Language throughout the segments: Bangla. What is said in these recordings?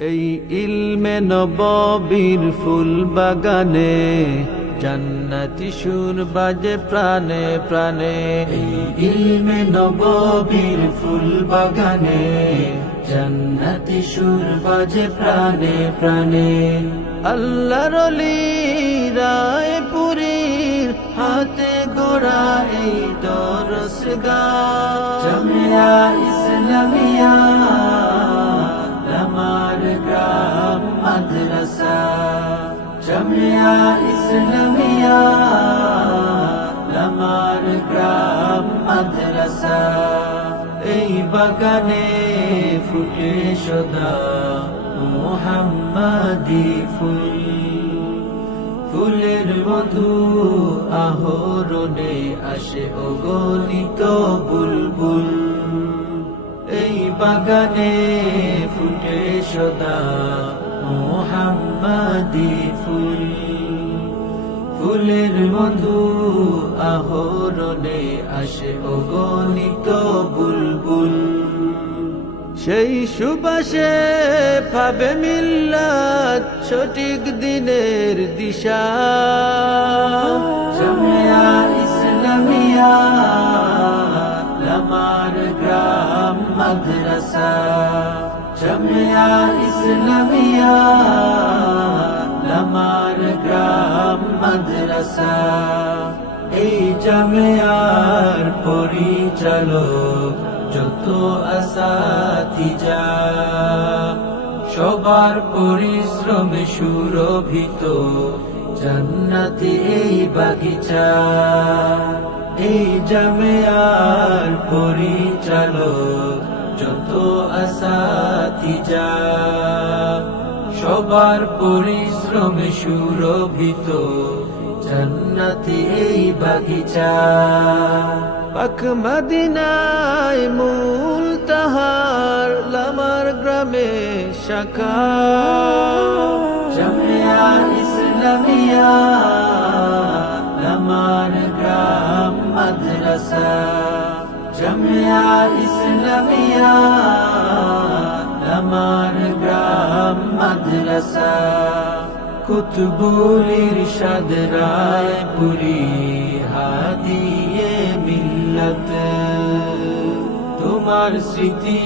এই ইলমে নববীর ফুল বাগানে, জান্নাতি সুর বাজে প্রাণে প্রাণে। ইলমে নববীর ফুল বাগানে, জান্নাতি সুর বাজে প্রাণে প্রাণে। আল্লাহ রলি রায় পুরীর হাতে গোড়া এই দরস গা জামিয়া ইসলামিয়া মাদ্রাসা, জামিয়া ইসলামিয়া গ্রাম এই বাগানে ফুটে সদা মোহাম্মদি ফুল। ফুলের মধু আহরণে আসে অগণিত বুলবুল। এই বাগানে ফুটে সদা মোহাম্মদি ফুল, ফুলের মধু আহরণে আসে অগণিত বুলবুল। সেই সুবাসে পাবে মিল্লা সঠিক দিনের দিশা। মাদ্রাসা জামিয়া ইসলামিয়া আমার গ্রাম মাদ্রাসা এই জামিয়ার পরিচালক যত আসাতিজা সবার পরিশ্রমে সুরভিত জান্নাতি এই বাগিচা এই জামিয়ার পরিচালক আসাতিজা সবার পরিশ্রমে সুরভিত জান্নাতি এই বাগিচা। পাক মদিনায় মূল তাহার লামার গ্রামে শাখা। জামিয়া ইসলামিয়া লামার গ্রাম মাদ্রাসা। ইসলামিয়া লামার গ্রাম মাদ্রাসা কুতবুলির সাদ রায় পুরি হাদিয়ে মিল্লত তোমার স্মৃতি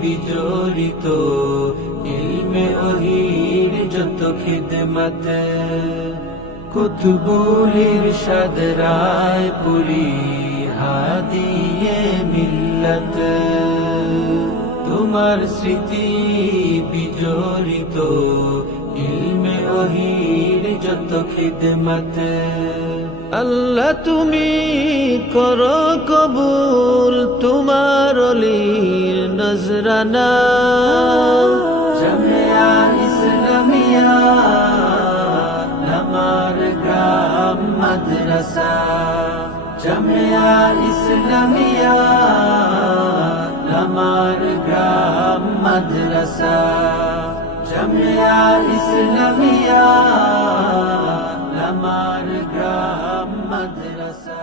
বিজড়িত, ইলমে ওহির যত খিদমত কুতবুলির সাদ রায় পুরি হাদিয়ে মিল্লত তোমার স্মৃতি বিজড়িত, ইলমে ওহির যত খিদমত। আল্লাহ তুমি করো কবুল, তোমার অলির নজরানা। জামিয়া ইসলামিয়া, আমার গ্রাম মাদ্রাসা। জামিয়া ইসলামিয়া আমার গ্রাম মাদ্রাসা জামিয়া ইসলামিয়া আমার গ্রাম মাদ্রাসা